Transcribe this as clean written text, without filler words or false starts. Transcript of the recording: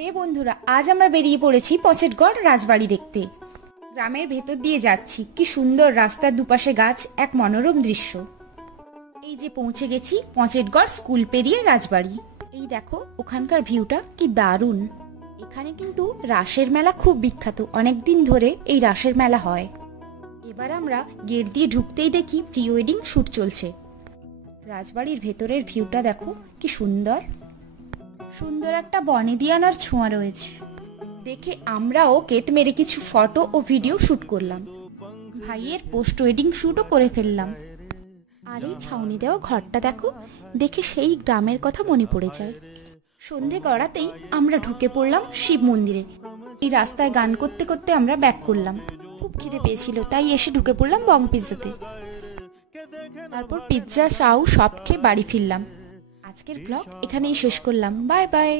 হে বন্ধুরা, আজ আমরা বেরিয়ে পড়েছি পচেটগড় রাজবাড়ি দেখতে। গ্রামের ভেতর দিয়ে যাচ্ছি, কি সুন্দর রাস্তার দুপাশে গাছ, এক মনোরম দৃশ্য। এই যে পৌঁছে গেছি পচেটগড় স্কুল পেরিয়ে রাজবাড়ি। এই দেখো ওখানকার ভিউটা কি দারুণ। এখানে কিন্তু রাসের মেলা খুব বিখ্যাত, অনেকদিন ধরে এই রাসের মেলা হয়। এবার আমরা গেট দিয়ে ঢুকতেই দেখি প্রি ওয়েডিং শুট চলছে। রাজবাড়ির ভেতরের ভিউটা দেখো কি সুন্দর, সুন্দর একটা বনেদিয়ানার ছোঁয়া রয়েছে। দেখে আমরাও কেত মেরে কিছু ফটো ও ভিডিও শুট করলাম। ভাইয়ের পোস্ট ওয়েডিং শুটও করে ফেললাম। আর এই ছাউনি দেওয়া ঘরটা দেখো, দেখে সেই গ্রামের কথা মনে পড়ে যায়। সন্ধে গড়াতেই আমরা ঢুকে পড়লাম শিব মন্দিরে। এই রাস্তায় গান করতে করতে আমরা ব্যাক করলাম। খুব খিদে পেয়েছিল, তাই এসে ঢুকে পড়লাম বং পিৎজাতে। তারপর পিৎজা চাউ সব খেয়ে বাড়ি ফিরলাম। আজকের ব্লগ এখানেই শেষ করলাম। Bye bye.